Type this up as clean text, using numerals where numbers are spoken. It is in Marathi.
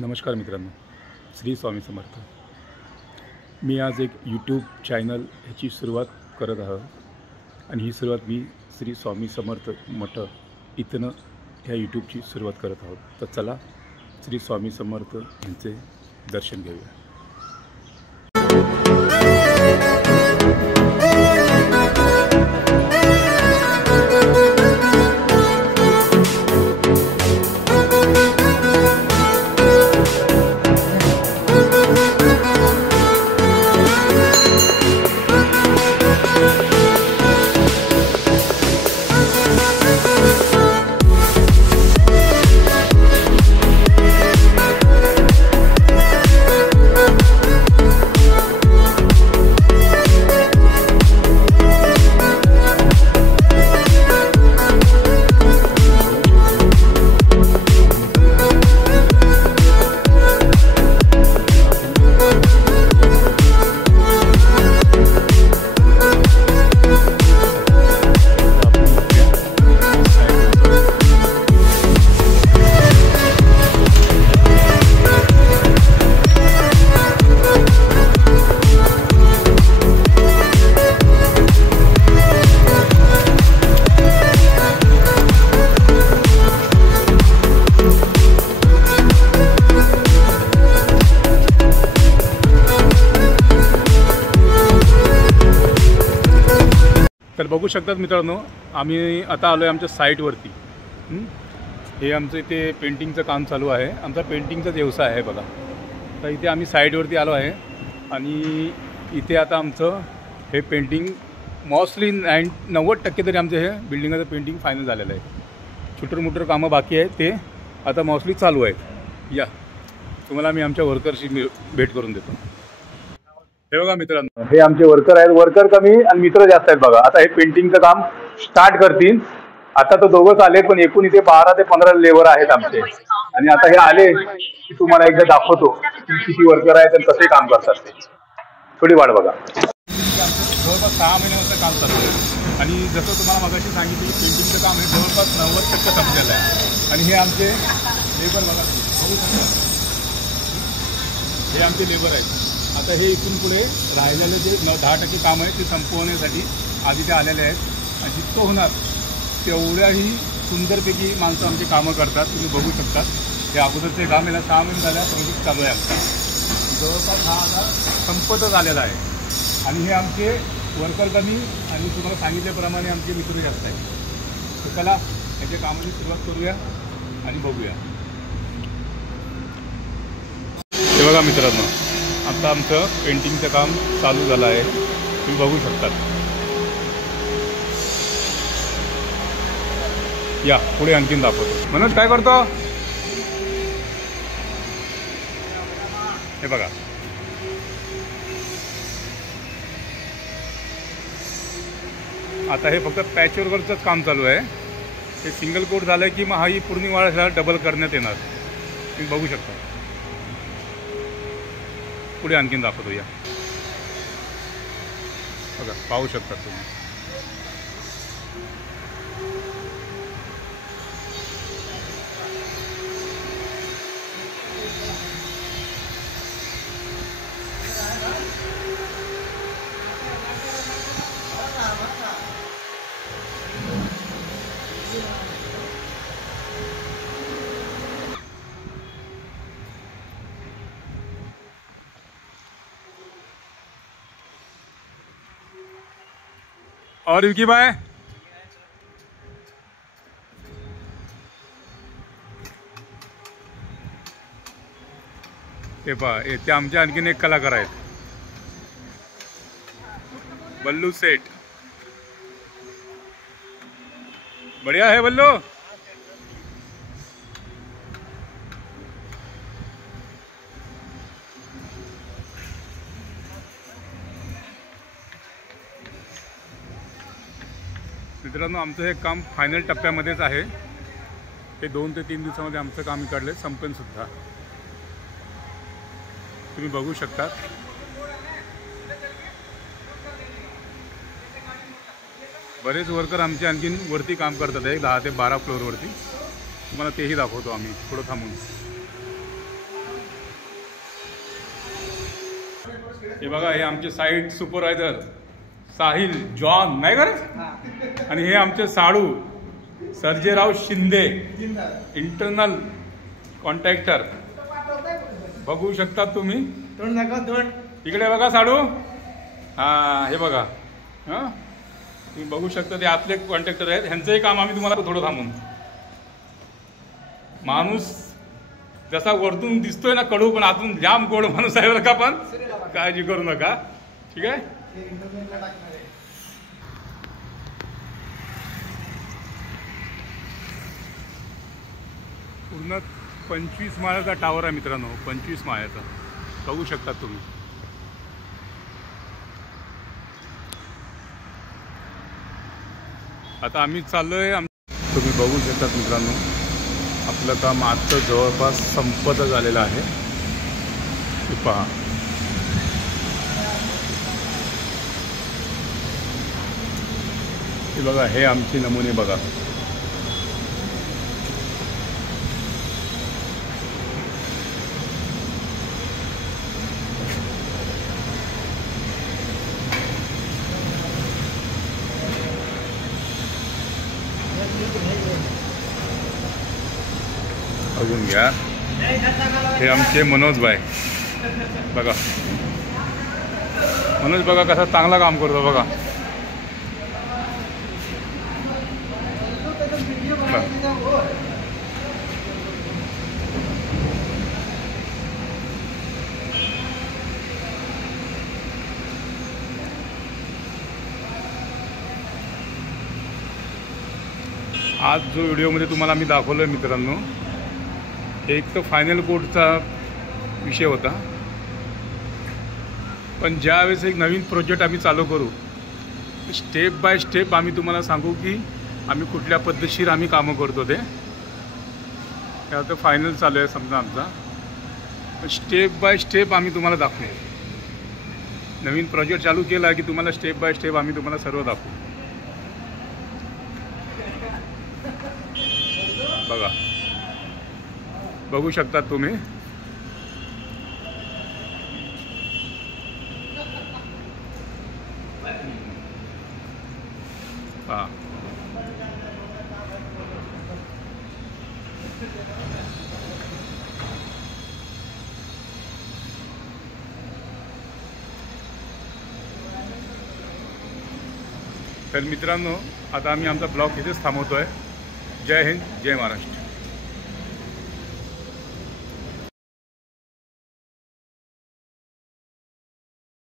नमस्कार मित्रांनो, श्री स्वामी समर्थ। मी आज एक यूट्यूब चॅनल ह्याची सुरुवात करत आहोत आणि ही सुरुवात मी श्री स्वामी समर्थ मठ इथनं ह्या यूट्यूबची सुरुवात करत आहोत। तर चला श्री स्वामी समर्थ यांचे दर्शन घेऊया। तर बघू शकतात मित्रांनो, आम्ही आता आलो आहे आमच्या साईटवरती। हे आमचं इथे पेंटिंगचं काम चालू आहे। आमचा पेंटिंगचा व्यवसाय आहे बघा। तर इथे आम्ही साईटवरती आलो आहे आणि इथे आता आमचं हे पेंटिंग मोस्टली 90% तरी आमचं हे बिल्डिंगाचं पेंटिंग फायनल झालेलं आहे। छोटर मोटर कामं बाकी आहेत, ते आता मोस्टली चालू आहेत। या तुम्हाला मी आमच्या वर्करशी भेट करून देतो। हे बघा मित्रांनो, हे आमचे वर्कर आहेत। वर्कर कमी आणि मित्र जास्त आहेत बघा। आता हे पेंटिंगचं काम स्टार्ट करतील। आता तर दोघंच आले, पण एकूण इथे 12 ते 15 लेबर आहेत आमचे। आणि आता हे आले की तुम्हाला एकदा दाखवतो की किती वर्कर आहेत आणि कसे काम करतात ते। थोडी वाट बघा। जवळपास 6 महिन्याचं काम चालू आहे आणि जसं तुम्हाला मगाशी सांगितलं की पेंटिंगचं काम हे जवळपास 90% संपलेलं आहे। आणि हे आमचे लेबर बघा, हे आमचे लेबर आहेत। आता हे इथून पुढे राहिलेलं जे 10% काम आहे ते संपवण्यासाठी आधी ते आलेले आहेत आणि जितकं होणार तेवढ्याही सुंदरपैकी माणसं आमची कामं करतात। तुम्ही बघू शकता हे अगोदरचे काम याला 6 महिने झाल्या प्रोजेक्ट चालू आहे आमचा। जवळपास हा आता संपतच आलेला आहे आणि हे आमचे वर्कर कमी आणि तुम्हाला सांगितल्याप्रमाणे आमचे मित्र जास्त आहेत। तर चला याच्या कामाची सुरुवात करूया आणि बघूया। हे बघा मित्रांनो, आता आमचं पेंटिंगचं काम चालू झालं आहे, तुम्ही बघू शकता। या पुढे आणखीन दाखवतो। मनोज काय करतो? हे बघा, आता हे फक्त पॅचवर्कचं काम चालू आहे। हे सिंगल कोट झालं की मग हा ही पूर्ण वाळा डबल करण्यात येणार, तुम्ही बघू शकता। पुढे आणखीन दाखवतो। या बघा, पाहू शकता तुम्ही। और विकी भाई, ते पहा, ते आमचे आणखीन एक कलाकार आहेत, बल्लू सेठ। बढ़िया है बल्लू। मित्रांनो, आमचं हे काम फायनल टप्प्यामध्येच आहे। ते 2 ते 3 दिवसामध्ये आमचं काम इकडले संपेन सुद्धा, तुम्ही बघू शकता। बरेच वर्कर आमचे आणखीन वरती काम करतात आहे 10 ते 12 फ्लोअरवरती। तुम्हाला तेही दाखवतो आम्ही थोडं थांबून। हे बघा, हे आमचे साईट सुपरवायझर साहिल जॉन नाही करत, आणि हे आमचे साडू सर्जेराव शिंदे इंटरनल कॉन्ट्रॅक्टर. बघू शकता तुम्ही, इकडे बघा साडू. हा हे बघा, हा तुम्ही बघू शकता, ते आतले कॉन्ट्रॅक्टर आहेत. ह्यांचंही काम आम्ही तुम्हाला थोडं थांबून. माणूस जसा वरतून दिसतोय ना कडू, पण आतून जाम गोड माणूस आहे बरं का. पण काळजी करू नका, ठीक आहे. पूर्ण 25 माळ्याचा टावर आहे मित्रांनो, 25 माळ्याचा. बघू शकता तुम्ही. आता आम्ही चाललोय. तुम्ही बघू शकतात मित्रांनो, आपलं काम आजचं जवळपास संपत झालेलं आहे. हे पहा, हे बघा, हे आमचे नमुने बघा. बघून घ्या, हे आमचे मनोज भाई बघा. मनोज बघा कसा चांगला काम करतो बघा. आज जो व्हिडिओमध्ये तुम्हाला मी दाखवलं आहे मित्रांनो, एक तर फायनल कोडचा विषय होता. पण ज्यावेळेस एक नवीन प्रोजेक्ट आम्ही चालू करू, स्टेप बाय स्टेप आम्ही तुम्हाला सांगू की आम्ही कुठल्या पद्धतशीर आम्ही कामं करतो. ते आता फायनल चालू आहे समजा आमचा, पण स्टेप बाय स्टेप आम्ही तुम्हाला दाखवू. नवीन प्रोजेक्ट चालू केला की तुम्हाला स्टेप बाय स्टेप आम्ही तुम्हाला सर्व दाखवू. बघा, बघू शकता तुम्ही. हा तर मित्रांनो, आता आम्ही आमचा ब्लॉग इथेच थांबवतोय. जय हिंद, जय महाराष्ट्र.